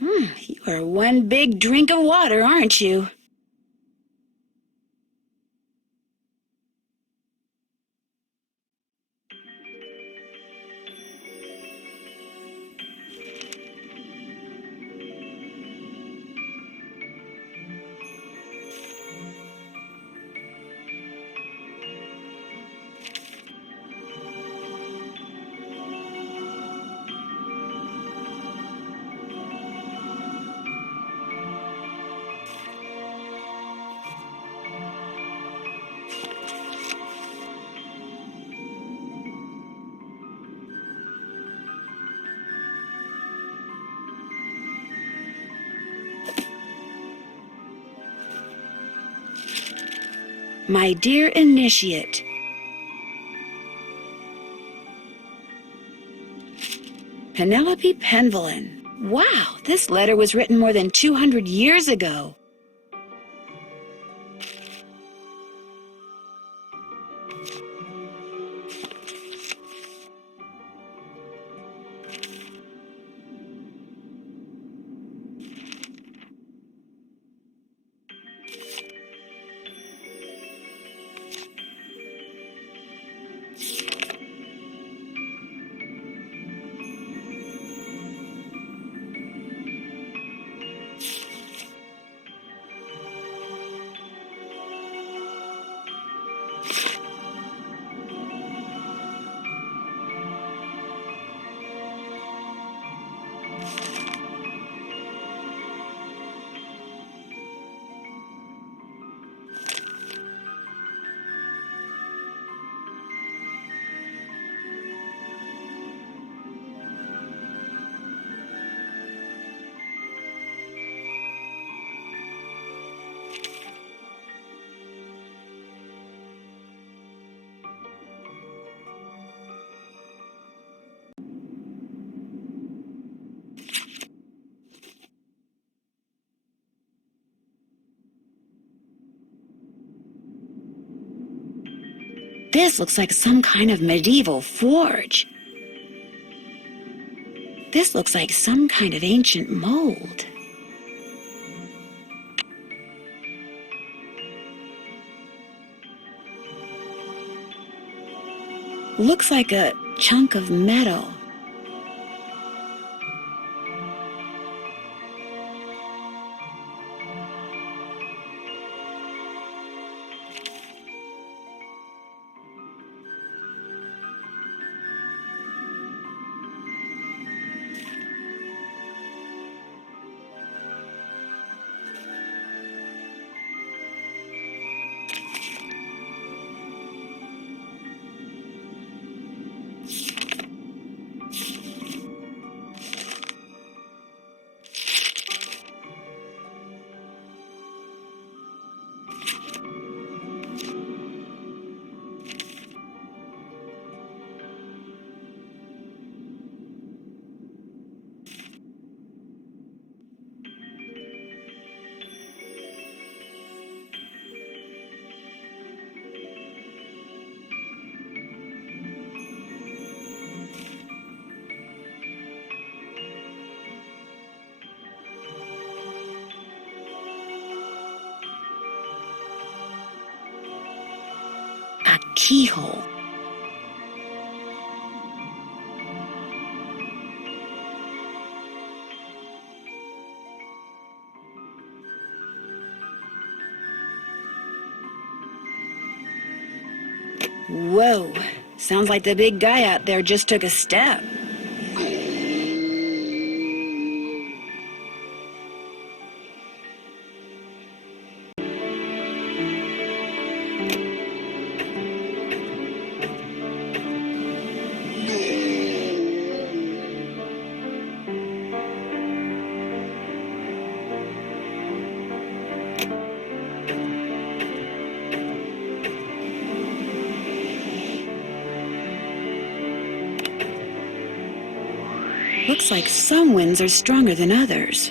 You are one big drink of water, aren't you? My dear initiate, Penelope Penvillin. Wow, this letter was written more than 200 years ago. This looks like some kind of medieval forge. This looks like some kind of ancient mold. Looks like a chunk of metal. A keyhole. Whoa, sounds like the big guy out there just took a step. Looks like some winds are stronger than others.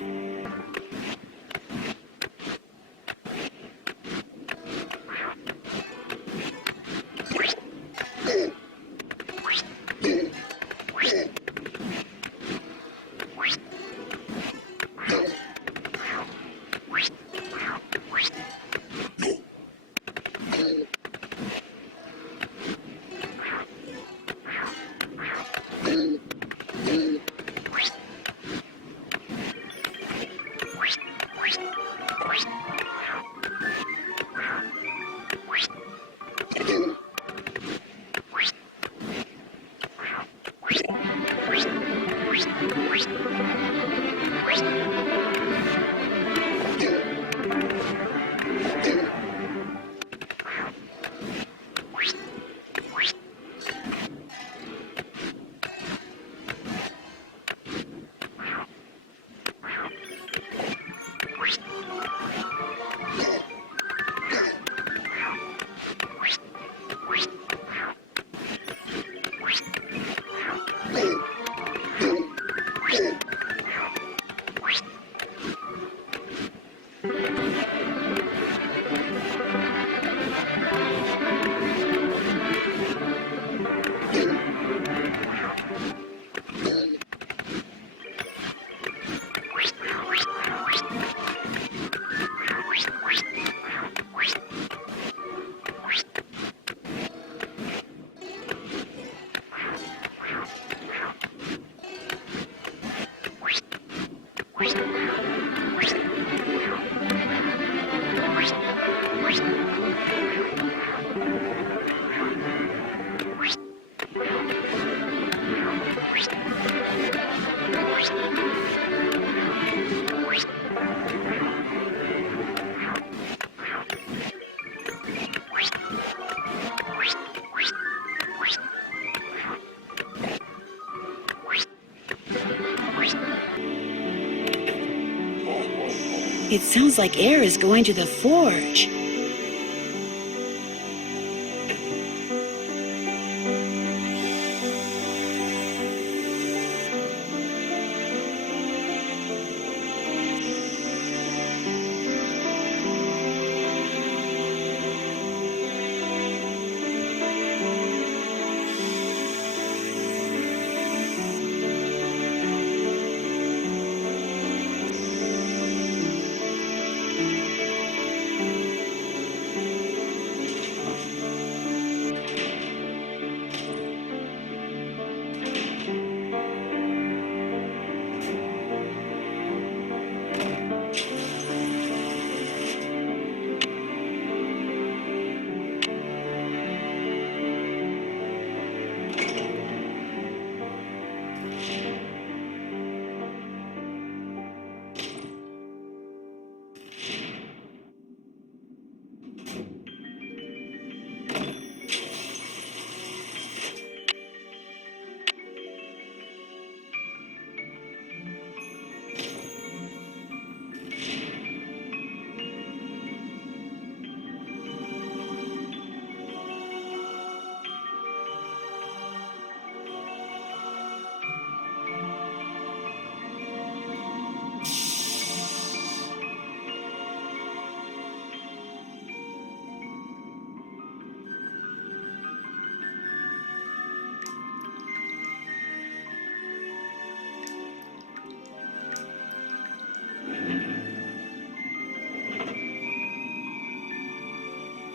It sounds like air is going to the forge.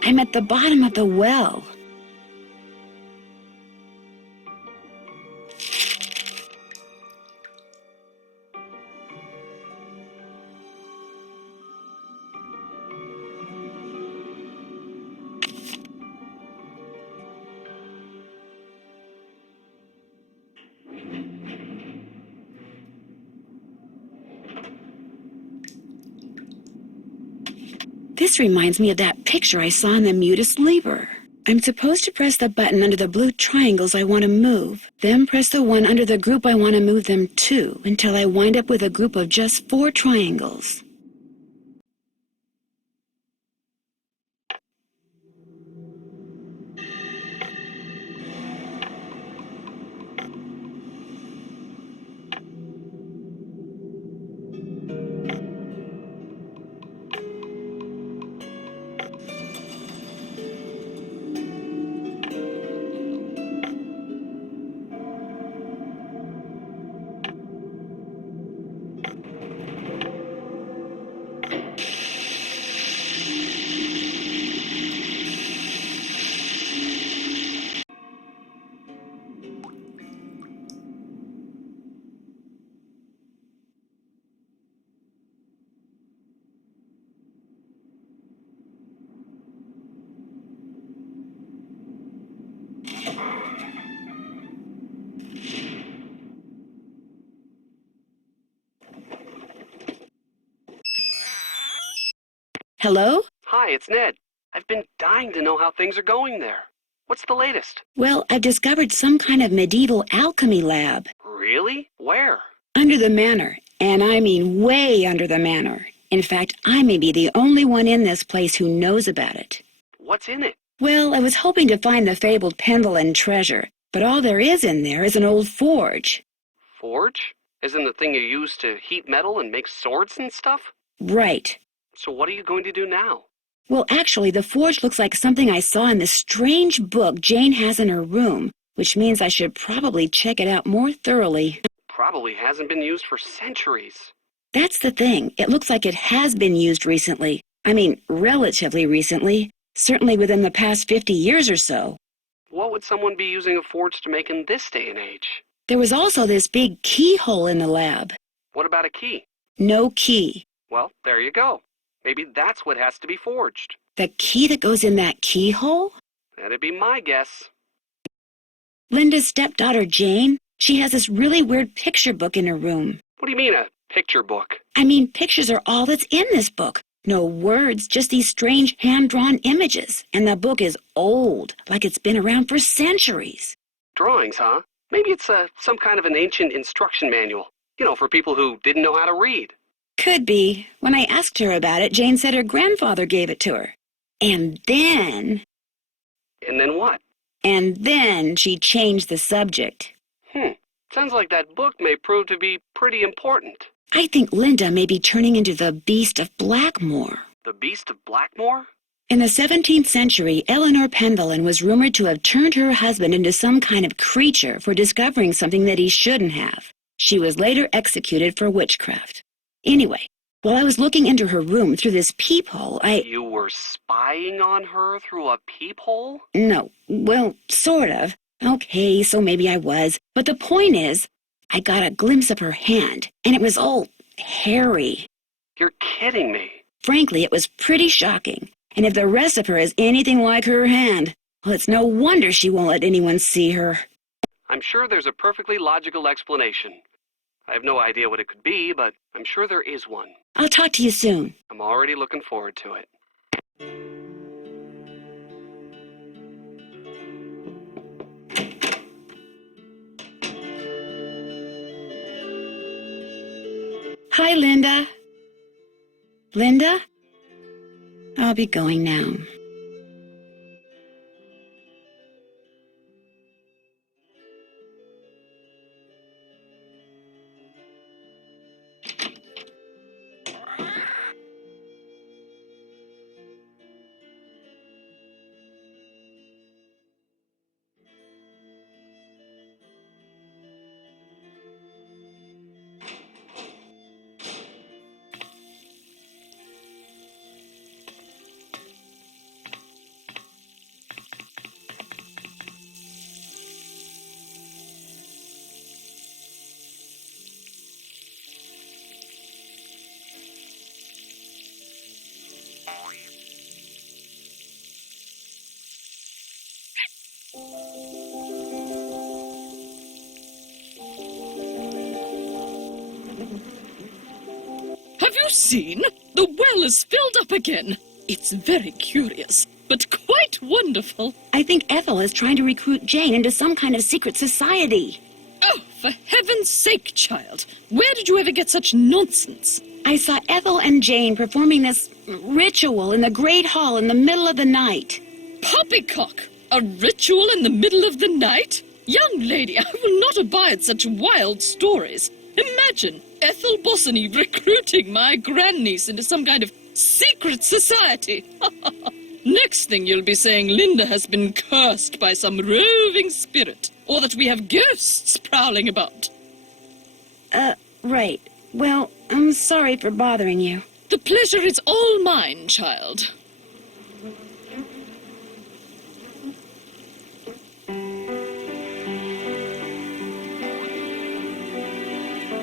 I'm at the bottom of the well. This reminds me of that picture I saw in the Mutus Liber. I'm supposed to press the button under the blue triangles I want to move, then press the one under the group I want to move them to until I wind up with a group of just 4 triangles. Hello? Hi, it's Ned. I've been dying to know how things are going there. What's the latest? Well, I've discovered some kind of medieval alchemy lab. Really? Where? Under the manor. And I mean way under the manor. In fact, I may be the only one in this place who knows about it. What's in it? Well, I was hoping to find the fabled Pendleton treasure, but all there is in there is an old forge. Forge? Isn't the thing you use to heat metal and make swords and stuff? Right. So what are you going to do now? Well, actually, the forge looks like something I saw in the strange book Jane has in her room, which means I should probably check it out more thoroughly. Probably hasn't been used for centuries. That's the thing. It looks like it has been used recently. I mean, relatively recently. Certainly within the past 50 years or so. What would someone be using a forge to make in this day and age? There was also this big keyhole in the lab. What about a key? No key. Well, there you go. Maybe that's what has to be forged. The key that goes in that keyhole? That'd be my guess. Linda's stepdaughter, Jane, she has this really weird picture book in her room. What do you mean, a picture book? I mean, pictures are all that's in this book. No words, just these strange hand-drawn images. And the book is old, like it's been around for centuries. Drawings, huh? Maybe it's some kind of an ancient instruction manual. You know, for people who didn't know how to read. Could be. When I asked her about it, Jane said her grandfather gave it to her. And then what? And then she changed the subject. Sounds like that book may prove to be pretty important. I think Linda may be turning into the Beast of Blackmoor. The Beast of Blackmoor? In the 17th century, Eleanor Pendleton was rumored to have turned her husband into some kind of creature for discovering something that he shouldn't have. She was later executed for witchcraft. Anyway, while I was looking into her room through this peephole, You were spying on her through a peephole? No, well, sort of. Okay, so maybe I was. But the point is, I got a glimpse of her hand, and it was all hairy. You're kidding me. Frankly, it was pretty shocking. And if the rest of her is anything like her hand, well, it's no wonder she won't let anyone see her. I'm sure there's a perfectly logical explanation. I have no idea what it could be, but I'm sure there is one. I'll talk to you soon. I'm already looking forward to it. Hi, Linda. Linda? I'll be going now. Have you seen? The well is filled up again. It's very curious, but quite wonderful. I think Ethel is trying to recruit Jane into some kind of secret society. Oh, for heaven's sake, child. Where did you ever get such nonsense? I saw Ethel and Jane performing this ritual in the Great Hall in the middle of the night. Poppycock! A ritual in the middle of the night? Young lady, I will not abide such wild stories. Imagine Ethel Bossany recruiting my grandniece into some kind of secret society. Next thing you'll be saying Linda has been cursed by some roving spirit, or that we have ghosts prowling about. Right. Well, I'm sorry for bothering you. The pleasure is all mine, child.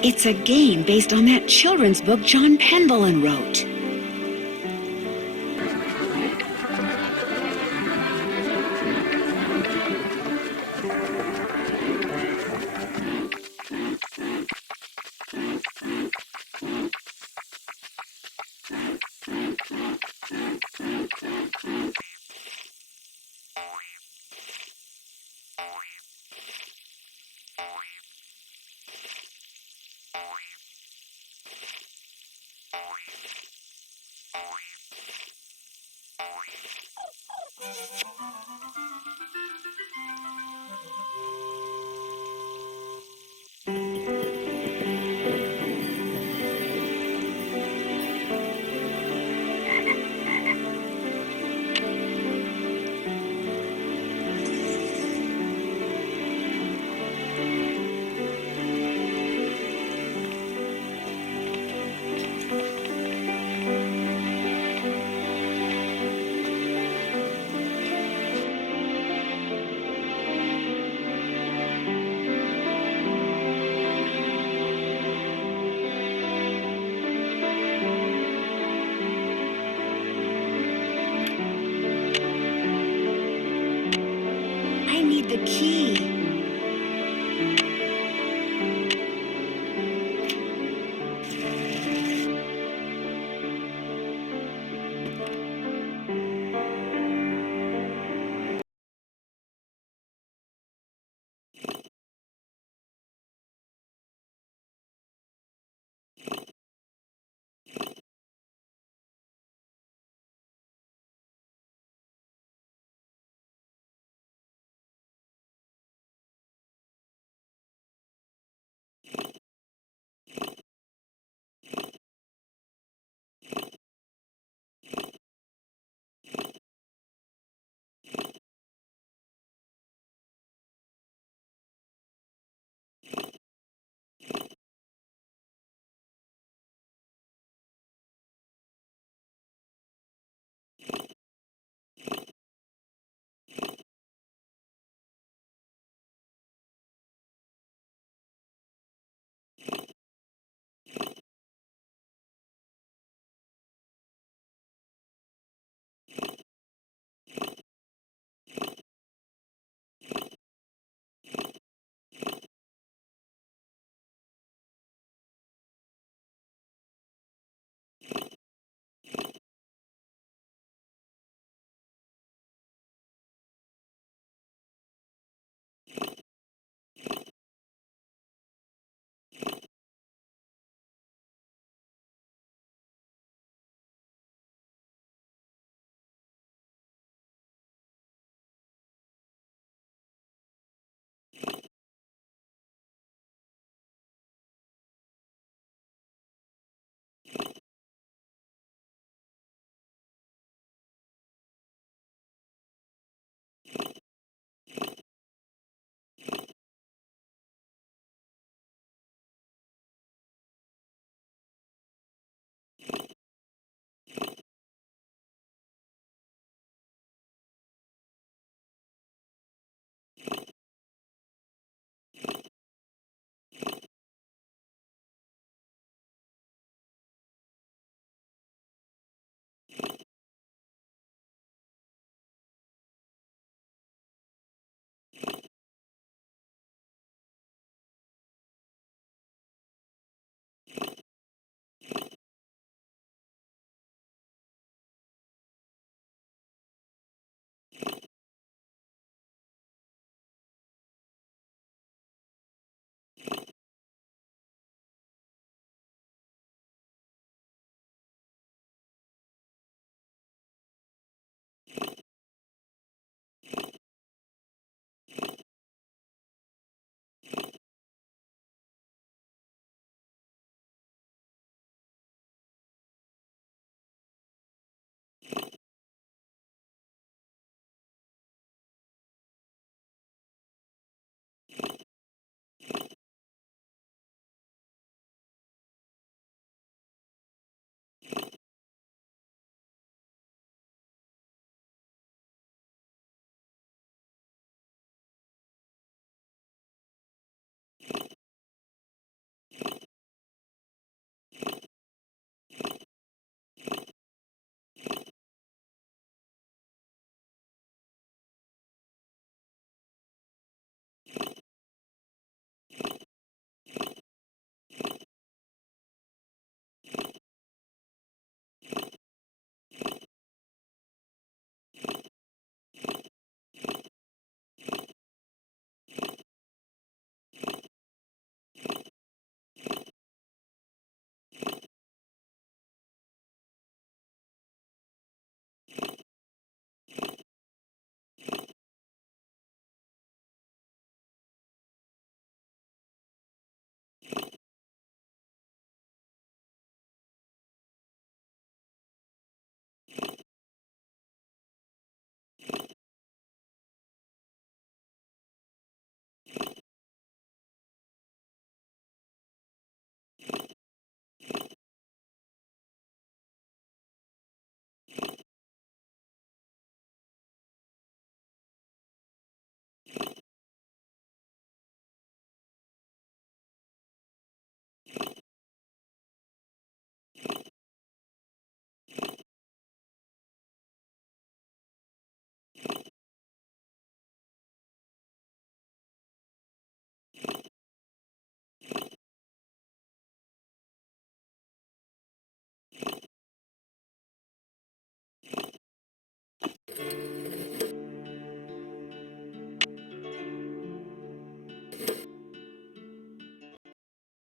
It's a game based on that children's book John Pendleton wrote.